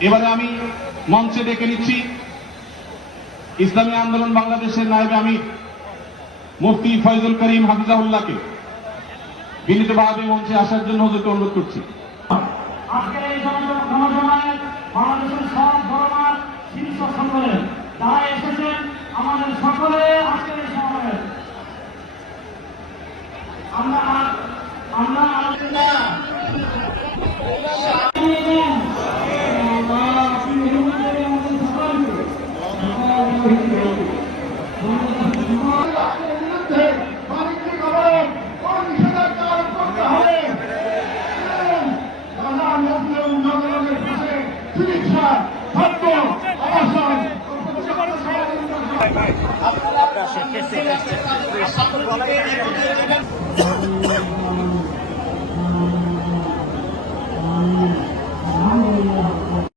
এবারে আমি মঞ্চে ডেকে নিচ্ছি ইসলামী আন্দোলন বাংলাদেশের নায়েবে আমির মুফতি ফয়জুল করিম হাফিজাহুল্লাহকে বিনীতভাবে মঞ্চে আসার জন্য হুজুরকে অনুরোধ করছি। আজকের এই জনসভায় বাংলাদেশের সব ধর্মের শীর্ষ সম্মেলন যারা এসেছেন আমাদের সকলে আজকের এই সমাবেশ আমরা আপনারা